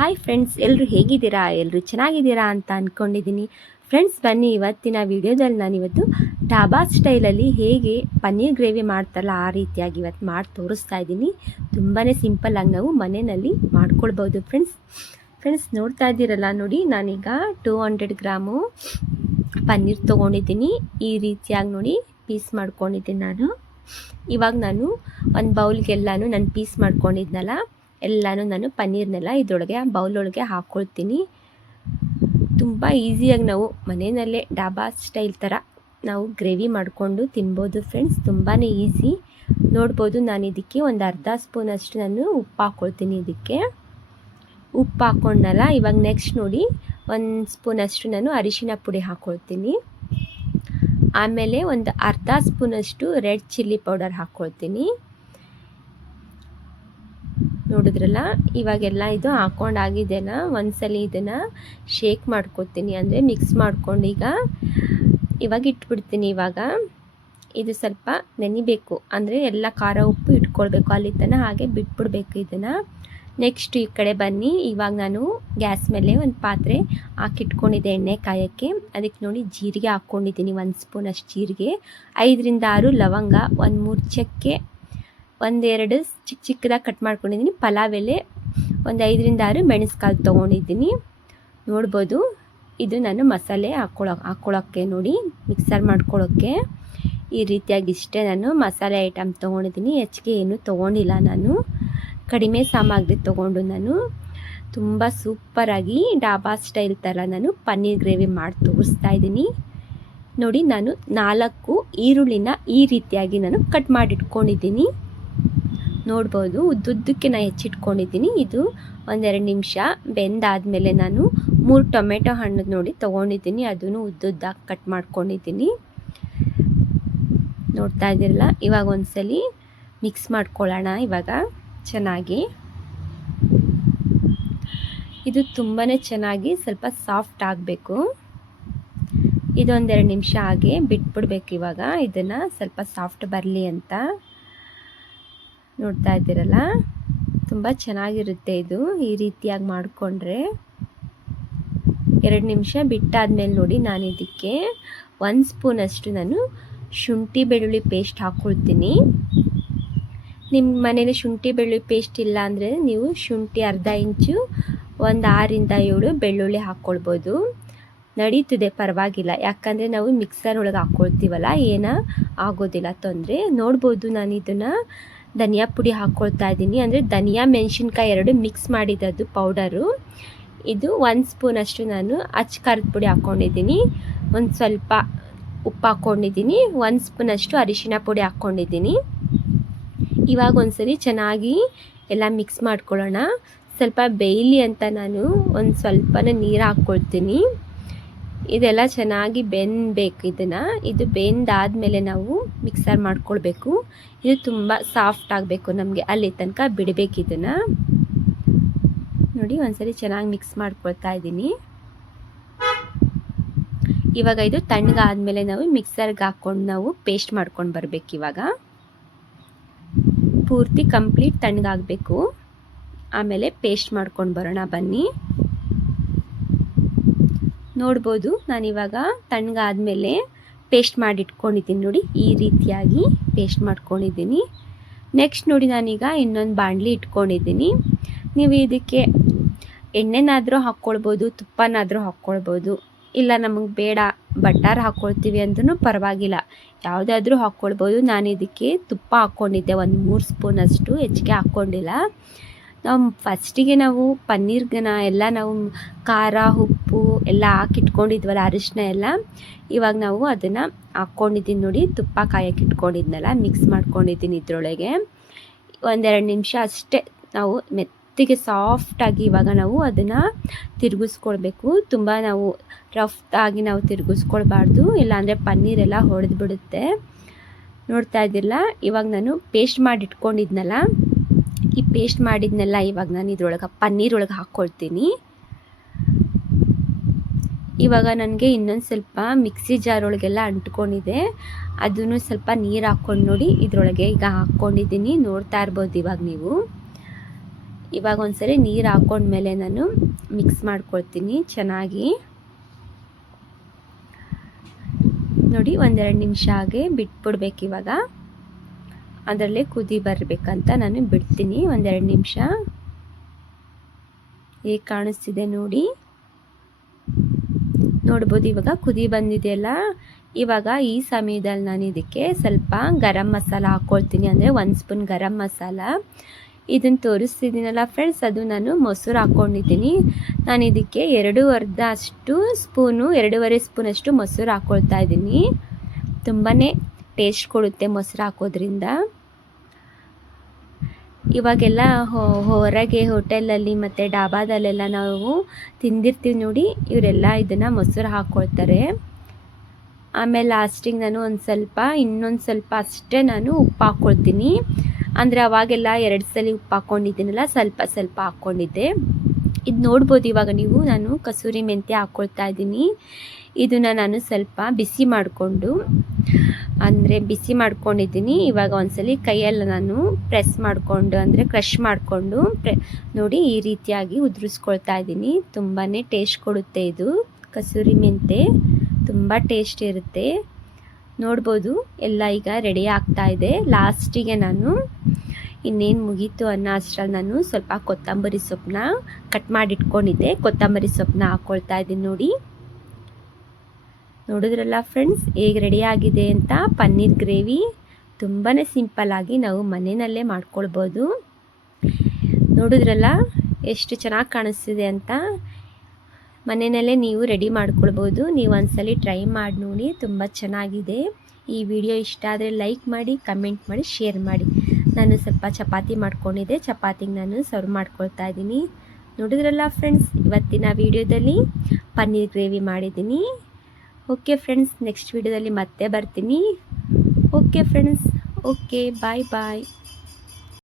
Hi friends, ಎಲ್ಲರೂ ಹೇಗಿದ್ದೀರಾ? ಎಲ್ಲರೂ ಚೆನ್ನಾಗಿದ್ದೀರಾ ಅಂತ ಅಂದ್ಕೊಂಡಿದ್ದೀನಿ. ಫ್ರೆಂಡ್ಸ್, ಬನ್ನಿ ಇವತ್ತಿನ ವಿಡಿಯೋದಲ್ಲಿ ನಾನಿವತ್ತು ಢಾಬಾ ಸ್ಟೈಲಲ್ಲಿ ಹೇಗೆ ಪನ್ನೀರ್ ಗ್ರೇವಿ ಮಾಡ್ತಾರಲ್ಲ ಆ ರೀತಿಯಾಗಿ ಇವತ್ತು ಮಾಡಿ ತೋರಿಸ್ತಾ ಇದ್ದೀನಿ. ತುಂಬಾ ಸಿಂಪಲ್ಲಾಗಿ ನಾವು ಮನೆಯಲ್ಲಿ ಮಾಡ್ಕೊಳ್ಬೋದು ಫ್ರೆಂಡ್ಸ್ ನೋಡ್ತಾ ಇದ್ದೀರಲ್ಲ, ನೋಡಿ ನಾನೀಗ 200 ಗ್ರಾಮು ಪನ್ನೀರ್ ತೊಗೊಂಡಿದ್ದೀನಿ. ಈ ರೀತಿಯಾಗಿ ನೋಡಿ ಪೀಸ್ ಮಾಡ್ಕೊಂಡಿದ್ದೀನಿ ನಾನು. ಇವಾಗ ನಾನು ಒಂದು ಬೌಲ್ಗೆಲ್ಲನೂ ನಾನು ಪೀಸ್ ಮಾಡ್ಕೊಂಡಿದ್ನಲ್ಲ ಎಲ್ಲನೂ ನಾನು ಪನ್ನೀರ್ನೆಲ್ಲ ಇದರೊಳಗೆ ಬೌಲೊಳಗೆ ಹಾಕ್ಕೊಳ್ತೀನಿ. ತುಂಬ ಈಸಿಯಾಗಿ ನಾವು ಮನೆಯಲ್ಲೇ ಡಾಬಾ ಸ್ಟೈಲ್ ಥರ ನಾವು ಗ್ರೇವಿ ಮಾಡಿಕೊಂಡು ತಿನ್ಬೋದು ಫ್ರೆಂಡ್ಸ್. ತುಂಬಾ ಈಸಿ. ನೋಡ್ಬೋದು, ನಾನು ಇದಕ್ಕೆ ಒಂದು ಅರ್ಧ ಸ್ಪೂನಷ್ಟು ನಾನು ಉಪ್ಪು ಹಾಕ್ಕೊಳ್ತೀನಿ. ಇದಕ್ಕೆ ಉಪ್ಪು ಹಾಕ್ಕೊಂಡಲ್ಲ. ಇವಾಗ ನೆಕ್ಸ್ಟ್ ನೋಡಿ 1 ಸ್ಪೂನಷ್ಟು ನಾನು ಅರಿಶಿನ ಪುಡಿ ಹಾಕ್ಕೊಳ್ತೀನಿ. ಆಮೇಲೆ ಒಂದು ಅರ್ಧ ಸ್ಪೂನಷ್ಟು ರೆಡ್ ಚಿಲ್ಲಿ ಪೌಡರ್ ಹಾಕ್ಕೊಳ್ತೀನಿ. ನೋಡಿದ್ರಲ್ಲ, ಇವಾಗೆಲ್ಲ ಇದು ಹಾಕ್ಕೊಂಡಾಗಿದೆನಾ, ಒಂದ್ಸಲಿ ಇದನ್ನು ಶೇಕ್ ಮಾಡ್ಕೊತೀನಿ, ಅಂದರೆ ಮಿಕ್ಸ್ ಮಾಡ್ಕೊಂಡು ಇವಾಗ ಇಟ್ಬಿಡ್ತೀನಿ. ಇವಾಗ ಇದು ಸ್ವಲ್ಪ ನೆನಿಬೇಕು, ಅಂದರೆ ಎಲ್ಲ ಖಾರ ಉಪ್ಪು ಇಟ್ಕೊಳ್ಬೇಕು ಅಲ್ಲಿ ತನಕ, ಹಾಗೆ ಬಿಟ್ಬಿಡ್ಬೇಕು ಇದನ್ನು. ನೆಕ್ಸ್ಟ್ ಈ ಕಡೆ ಬನ್ನಿ. ಇವಾಗ ನಾನು ಗ್ಯಾಸ್ ಮೇಲೆ ಒಂದು ಪಾತ್ರೆ ಹಾಕಿಟ್ಕೊಂಡಿದ್ದೆ ಎಣ್ಣೆ ಕಾಯೋಕ್ಕೆ. ಅದಕ್ಕೆ ನೋಡಿ ಜೀರಿಗೆ ಹಾಕ್ಕೊಂಡಿದ್ದೀನಿ, 1 ಸ್ಪೂನಷ್ಟು ಜೀರಿಗೆ, 5 ರಿಂದ 6 ಲವಂಗ, 1-3 ಚಕ್ಕೆ, 1-2 ಚಿಕ್ಕದಾಗಿ ಕಟ್ ಮಾಡ್ಕೊಂಡಿದ್ದೀನಿ ಪಲಾವ್ ಎಲೆ, ಒಂದು 5 ರಿಂದ 6 ಮೆಣಸ್ಕಾಳು ತೊಗೊಂಡಿದ್ದೀನಿ. ನೋಡ್ಬೋದು, ಇದು ನಾನು ಮಸಾಲೆ ಹಾಕ್ಕೊಳ್ಳೋಕ್ಕೆ ನೋಡಿ ಮಿಕ್ಸರ್ ಮಾಡ್ಕೊಳ್ಳೋಕ್ಕೆ ಈ ರೀತಿಯಾಗಿ ಇಷ್ಟೇ ನಾನು ಮಸಾಲೆ ಐಟಮ್ ತೊಗೊಂಡಿದ್ದೀನಿ. ಹೆಚ್ಚಿಗೆ ಏನು ತೊಗೊಂಡಿಲ್ಲ, ನಾನು ಕಡಿಮೆ ಸಾಮಗ್ರಿ ತೊಗೊಂಡು ನಾನು ತುಂಬ ಸೂಪರಾಗಿ ಡಾಬಾ ಸ್ಟೈಲ್ ಥರ ನಾನು ಪನ್ನೀರ್ ಗ್ರೇವಿ ಮಾಡಿ ತೋರಿಸ್ತಾ ಇದ್ದೀನಿ. ನೋಡಿ, ನಾನು 4 ಈರುಳ್ಳಿನ ಈ ರೀತಿಯಾಗಿ ನಾನು ಕಟ್ ಮಾಡಿಟ್ಕೊಂಡಿದ್ದೀನಿ. ನೋಡ್ಬೋದು, ಉದ್ದುದ್ದಕ್ಕೆ ನಾನು ಹೆಚ್ಚಿಟ್ಕೊಂಡಿದ್ದೀನಿ. ಇದು 1-2 ನಿಮಿಷ ಬೆಂದಾದಮೇಲೆ ನಾನು 3 ಟೊಮೆಟೊ ಹಣ್ಣು ನೋಡಿ ತೊಗೊಂಡಿದ್ದೀನಿ, ಅದನ್ನು ಉದ್ದುದ್ದಾಗಿ ಕಟ್ ಮಾಡ್ಕೊಂಡಿದ್ದೀನಿ. ನೋಡ್ತಾ ಇದ್ದೀರಲ್ಲ, ಇವಾಗ ಒಂದ್ಸಲಿ ಮಿಕ್ಸ್ ಮಾಡ್ಕೊಳ್ಳೋಣ ಇವಾಗ ಚೆನ್ನಾಗಿ. ಇದು ತುಂಬಾ ಚೆನ್ನಾಗಿ ಸ್ವಲ್ಪ ಸಾಫ್ಟ್ ಆಗಬೇಕು. ಇದೊಂದೆರಡು ನಿಮಿಷ ಹಾಗೆ ಬಿಟ್ಬಿಡ್ಬೇಕು. ಇವಾಗ ಇದನ್ನು ಸ್ವಲ್ಪ ಸಾಫ್ಟ್ ಬರಲಿ ಅಂತ. ನೋಡ್ತಾ ಇದ್ದೀರಲ್ಲ, ತುಂಬ ಚೆನ್ನಾಗಿರುತ್ತೆ ಇದು ಈ ರೀತಿಯಾಗಿ ಮಾಡಿಕೊಂಡ್ರೆ. 2 ನಿಮಿಷ ಬಿಟ್ಟಾದ್ಮೇಲೆ ನೋಡಿ, ನಾನು ಇದಕ್ಕೆ 1 ಸ್ಪೂನಷ್ಟು ನಾನು ಶುಂಠಿ ಬೆಳ್ಳುಳ್ಳಿ ಪೇಸ್ಟ್ ಹಾಕ್ಕೊಳ್ತೀನಿ. ನಿಮ್ಮ ಮನೇಲಿ ಶುಂಠಿ ಬೆಳ್ಳುಳ್ಳಿ ಪೇಸ್ಟ್ ಇಲ್ಲ ಅಂದರೆ ನೀವು ಶುಂಠಿ ಅರ್ಧ ಇಂಚು, ಒಂದು 6 ರಿಂದ 7 ಬೆಳ್ಳುಳ್ಳಿ ಹಾಕ್ಕೊಳ್ಬೋದು, ನಡೀತದೆ, ಪರವಾಗಿಲ್ಲ. ಯಾಕಂದರೆ ನಾವು ಮಿಕ್ಸರ್ ಒಳಗೆ ಹಾಕ್ಕೊಳ್ತೀವಲ್ಲ, ಏನೂ ಆಗೋದಿಲ್ಲ, ತೊಂದರೆ. ನೋಡ್ಬೋದು, ನಾನು ಇದನ್ನು ಧನಿಯಾ ಪುಡಿ ಹಾಕ್ಕೊಳ್ತಾ ಇದ್ದೀನಿ, ಅಂದರೆ ಧನಿಯಾ ಮೆಣಸಿನ್ಕಾಯಿ 2 ಮಿಕ್ಸ್ ಮಾಡಿದ್ದು ಪೌಡರು. ಇದು 1 ಸ್ಪೂನಷ್ಟು ನಾನು ಖಾರದ ಪುಡಿ ಹಾಕ್ಕೊಂಡಿದ್ದೀನಿ, ಒಂದು ಸ್ವಲ್ಪ ಉಪ್ಪು ಹಾಕ್ಕೊಂಡಿದ್ದೀನಿ, 1 ಸ್ಪೂನಷ್ಟು ಅರಿಶಿನ ಪುಡಿ ಹಾಕ್ಕೊಂಡಿದ್ದೀನಿ. ಇವಾಗ ಒಂದ್ಸರಿ ಚೆನ್ನಾಗಿ ಎಲ್ಲ ಮಿಕ್ಸ್ ಮಾಡ್ಕೊಳ್ಳೋಣ. ಸ್ವಲ್ಪ ಬೇಯಲಿ ಅಂತ ನಾನು ಒಂದು ಸ್ವಲ್ಪನೇ ನೀರು ಹಾಕ್ಕೊಳ್ತೀನಿ. ಇದೆಲ್ಲ ಚೆನ್ನಾಗಿ ಬೆಂದಬೇಕು. ಇದು ಬೆಂದಾದಮೇಲೆ ನಾವು ಮಿಕ್ಸರ್ ಮಾಡ್ಕೊಳ್ಬೇಕು. ಇದು ತುಂಬ ಸಾಫ್ಟ್ ಆಗಬೇಕು, ನಮಗೆ ಅಲ್ಲಿ ತನಕ ಬಿಡಬೇಕು ಇದನ್ನು. ನೋಡಿ, ಒಂದ್ಸರಿ ಚೆನ್ನಾಗಿ ಮಿಕ್ಸ್ ಮಾಡ್ಕೊಳ್ತಾ ಇದ್ದೀನಿ. ಇವಾಗ ಇದು ತಣ್ಣಗಾದ್ಮೇಲೆ ನಾವು ಮಿಕ್ಸರ್ಗೆ ಹಾಕ್ಕೊಂಡು ನಾವು ಪೇಸ್ಟ್ ಮಾಡ್ಕೊಂಡು ಬರಬೇಕು. ಇವಾಗ ಪೂರ್ತಿ ಕಂಪ್ಲೀಟ್ ತಣ್ಣಗಾಗಬೇಕು, ಆಮೇಲೆ ಪೇಸ್ಟ್ ಮಾಡ್ಕೊಂಡು ಬರೋಣ ಬನ್ನಿ. ನೋಡ್ಬೋದು, ನಾನಿವಾಗ ತಣ್ಣಗಾದ್ಮೇಲೆ ಪೇಸ್ಟ್ ಮಾಡಿಟ್ಕೊಂಡಿದ್ದೀನಿ. ನೋಡಿ, ಈ ರೀತಿಯಾಗಿ ಪೇಸ್ಟ್ ಮಾಡ್ಕೊಂಡಿದ್ದೀನಿ. ನೆಕ್ಸ್ಟ್ ನೋಡಿ, ನಾನೀಗ ಇನ್ನೊಂದು ಬಾಣಲಿ ಇಟ್ಕೊಂಡಿದ್ದೀನಿ. ನೀವು ಇದಕ್ಕೆ ಎಣ್ಣೆನಾದರೂ ಹಾಕ್ಕೊಳ್ಬೋದು, ತುಪ್ಪನಾದರೂ ಹಾಕ್ಕೊಳ್ಬೋದು, ಇಲ್ಲ ನಮಗೆ ಬೇಡ ಬಟರ್ ಹಾಕ್ಕೊಳ್ತೀವಿ ಅಂದ್ರೂ ಪರವಾಗಿಲ್ಲ, ಯಾವುದಾದ್ರೂ ಹಾಕ್ಕೊಳ್ಬೋದು. ನಾನು ಇದಕ್ಕೆ ತುಪ್ಪ ಹಾಕ್ಕೊಂಡಿದ್ದೆ, ಒಂದು 3 ಸ್ಪೂನಷ್ಟು, ಹೆಚ್ಚಿಗೆ ಹಾಕ್ಕೊಂಡಿಲ್ಲ. ಫಸ್ಟಿಗೆ ನಾವು ಪನ್ನೀರ್ಗನ ಎಲ್ಲ ನಾವು ಖಾರ ಉಪ್ಪು ಎಲ್ಲ ಹಾಕಿಟ್ಕೊಂಡಿದ್ವಲ್ಲ, ಅರಿಶಿನ ಎಲ್ಲ, ಇವಾಗ ನಾವು ಅದನ್ನು ಹಾಕ್ಕೊಂಡಿದ್ದೀನಿ. ನೋಡಿ, ತುಪ್ಪ ಕಾಯಕ್ಕೆ ಇಟ್ಕೊಂಡಿದ್ನಲ್ಲ, ಮಿಕ್ಸ್ ಮಾಡ್ಕೊಂಡಿದ್ದೀನಿ ಇದರೊಳಗೆ. 1-2 ನಿಮಿಷ ಅಷ್ಟೇ ನಾವು ಮೆತ್ತಿಗೆ ಸಾಫ್ಟಾಗಿ ಇವಾಗ ನಾವು ಅದನ್ನು ತಿರುಗಿಸ್ಕೊಳ್ಬೇಕು. ತುಂಬ ನಾವು ರಫ್ ಆಗಿ ನಾವು ತಿರುಗಿಸ್ಕೊಳ್ಬಾರ್ದು, ಇಲ್ಲಾಂದರೆ ಪನ್ನೀರೆಲ್ಲ ಹೊಡೆದು ಬಿಡುತ್ತೆ. ನೋಡ್ತಾ ಇದ್ದಿಲ್ಲ, ಇವಾಗ ನಾನು ಪೇಸ್ಟ್ ಮಾಡಿ ಇಟ್ಕೊಂಡಿದ್ನಲ್ಲ, ಈ ಪೇಸ್ಟ್ ಮಾಡಿದ್ನೆಲ್ಲ ಇವಾಗ ನಾನು ಇದ್ರೊಳಗೆ ಪನ್ನೀರ್ ಒಳಗೆ ಹಾಕ್ಕೊಳ್ತೀನಿ. ಇವಾಗ ನನಗೆ ಇನ್ನೊಂದು ಸ್ವಲ್ಪ ಮಿಕ್ಸಿ ಜಾರ್ ಒಳಗೆಲ್ಲ ಅಂಟ್ಕೊಂಡಿದೆ, ಅದನ್ನು ಸ್ವಲ್ಪ ನೀರು ಹಾಕ್ಕೊಂಡು ನೋಡಿ ಇದರೊಳಗೆ ಈಗ ಹಾಕ್ಕೊಂಡಿದ್ದೀನಿ. ನೋಡ್ತಾ ಇರ್ಬೋದು ಇವಾಗ ನೀವು. ಇವಾಗ ಒಂದ್ಸರಿ ನೀರು ಹಾಕೊಂಡ್ಮೇಲೆ ನಾನು ಮಿಕ್ಸ್ ಮಾಡ್ಕೊಳ್ತೀನಿ ಚೆನ್ನಾಗಿ. ನೋಡಿ 1-2 ನಿಮಿಷ ಹಾಗೆ ಬಿಟ್ಬಿಡ್ಬೇಕು. ಇವಾಗ ಅದರಲ್ಲೇ ಕುದಿ ಬರಬೇಕಂತ ನಾನು ಬಿಡ್ತೀನಿ 1-2 ನಿಮಿಷ. ಹೇಗೆ ಕಾಣಿಸ್ತಿದೆ ನೋಡಿ, ನೋಡ್ಬೋದು ಇವಾಗ ಕುದಿ ಬಂದಿದೆಯಲ್ಲ. ಇವಾಗ ಈ ಸಮಯದಲ್ಲಿ ನಾನು ಇದಕ್ಕೆ ಸ್ವಲ್ಪ ಗರಂ ಮಸಾಲ ಹಾಕ್ಕೊಳ್ತೀನಿ, ಅಂದರೆ 1 ಸ್ಪೂನ್ ಗರಂ ಮಸಾಲ. ಇದನ್ನು ತೋರಿಸ್ತಿದ್ದೀನಲ್ಲ ಫ್ರೆಂಡ್ಸ್, ಅದು ನಾನು ಮೊಸರು ಹಾಕ್ಕೊಂಡಿದ್ದೀನಿ. ನಾನು ಇದಕ್ಕೆ 2.5 ಸ್ಪೂನಷ್ಟು ಮೊಸರು ಹಾಕ್ಕೊಳ್ತಾ ಇದ್ದೀನಿ. ತುಂಬಾ ಟೇಸ್ಟ್ ಕೊಡುತ್ತೆ ಮೊಸರು ಹಾಕೋದ್ರಿಂದ. ಇವಾಗೆಲ್ಲ ಹೊರಗೆ ಹೋಟೆಲಲ್ಲಿ ಮತ್ತು ಡಾಬಾದಲ್ಲೆಲ್ಲ ನಾವು ತಿಂದಿರ್ತೀವಿ ನೋಡಿ, ಇವರೆಲ್ಲ ಇದನ್ನು ಮೊಸರು ಹಾಕ್ಕೊಳ್ತಾರೆ. ಆಮೇಲೆ ಲಾಸ್ಟಿಗೆ ನಾನು ಇನ್ನೊಂದು ಸ್ವಲ್ಪ ಅಷ್ಟೇ ನಾನು ಉಪ್ಪು ಹಾಕ್ಕೊಳ್ತೀನಿ. ಅಂದರೆ ಅವಾಗೆಲ್ಲ 2 ಸಲ ಉಪ್ಪು ಹಾಕ್ಕೊಂಡಿದ್ದೀನಲ್ಲ, ಸ್ವಲ್ಪ ಹಾಕ್ಕೊಂಡಿದ್ದೆ. ಇದು ನೋಡ್ಬೋದು ಇವಾಗ ನೀವು, ನಾನು ಕಸೂರಿ ಮೆಂತ್ಯ ಹಾಕ್ಕೊಳ್ತಾ ಇದ್ದೀನಿ. ಇದನ್ನು ನಾನು ಸ್ವಲ್ಪ ಬಿಸಿ ಮಾಡ್ಕೊಂಡಿದ್ದೀನಿ. ಇವಾಗ ಒಂದ್ಸಲಿ ಕೈಯಲ್ಲಿ ನಾನು ಪ್ರೆಸ್ ಮಾಡಿಕೊಂಡು, ಅಂದರೆ ಕ್ರಷ್ ಮಾಡಿಕೊಂಡು ನೋಡಿ ಈ ರೀತಿಯಾಗಿ ಉದುರಿಸ್ಕೊಳ್ತಾ ಇದ್ದೀನಿ. ತುಂಬಾ ಟೇಸ್ಟ್ ಕೊಡುತ್ತೆ ಇದು ಕಸೂರಿ ಮೆಂತ್ಯ, ತುಂಬ ಟೇಸ್ಟ್ ಇರುತ್ತೆ. ನೋಡ್ಬೋದು ಎಲ್ಲ ಈಗ ರೆಡಿ ಆಗ್ತಾ ಇದೆ. ಲಾಸ್ಟಿಗೆ ನಾನು ಇನ್ನೇನು ಮುಗೀತು ಅನ್ನೋ ಅಷ್ಟರಲ್ಲಿ ನಾನು ಸ್ವಲ್ಪ ಕೊತ್ತಂಬರಿ ಸೊಪ್ಪನ್ನ ಕಟ್ ಮಾಡಿ ಇಟ್ಕೊಂಡಿದ್ದೆ, ಕೊತ್ತಂಬರಿ ಸೊಪ್ಪನ್ನ ಹಾಕ್ಕೊಳ್ತಾ ಇದ್ದೀನಿ. ನೋಡಿದ್ರಲ್ಲ ಫ್ರೆಂಡ್ಸ್ ಹೇಗೆ ರೆಡಿ ಆಗಿದೆ ಅಂತ. ಪನ್ನೀರ್ ಗ್ರೇವಿ ತುಂಬಾ ಸಿಂಪಲ್ಲಾಗಿ ನಾವು ಮನೆಯಲ್ಲೇ ಮಾಡ್ಕೊಳ್ಬೋದು. ನೋಡಿದ್ರಲ್ಲ ಎಷ್ಟು ಚೆನ್ನಾಗಿ ಕಾಣಿಸ್ತಿದೆ ಅಂತ. ಮನೆಯಲ್ಲೇ ನೀವು ರೆಡಿ ಮಾಡ್ಕೊಳ್ಬೋದು. ನೀವು ಒಂದ್ಸಲಿ ಟ್ರೈ ಮಾಡಿ ನೋಡಿ, ತುಂಬ ಚೆನ್ನಾಗಿದೆ. ಈ ವಿಡಿಯೋ ಇಷ್ಟ ಆದರೆ ಲೈಕ್ ಮಾಡಿ, ಕಮೆಂಟ್ ಮಾಡಿ, ಶೇರ್ ಮಾಡಿ. ನಾನು ಸ್ವಲ್ಪ ಚಪಾತಿ ಮಾಡ್ಕೊಂಡಿದ್ದೆ, ಚಪಾತಿಗೆ ನಾನು ಸರ್ವ್ ಮಾಡ್ಕೊಳ್ತಾ ಇದ್ದೀನಿ. ನೋಡಿದ್ರಲ್ಲ ಫ್ರೆಂಡ್ಸ್, ಇವತ್ತಿನ ವಿಡಿಯೋದಲ್ಲಿ ಪನ್ನೀರ್ ಗ್ರೇವಿ ಮಾಡಿದ್ದೀನಿ. ಓಕೆ ಫ್ರೆಂಡ್ಸ್, ನೆಕ್ಸ್ಟ್ ವಿಡಿಯೋದಲ್ಲಿ ಮತ್ತೆ ಬರ್ತೀನಿ. ಓಕೆ ಫ್ರೆಂಡ್ಸ್, ಓಕೆ, ಬಾಯ್.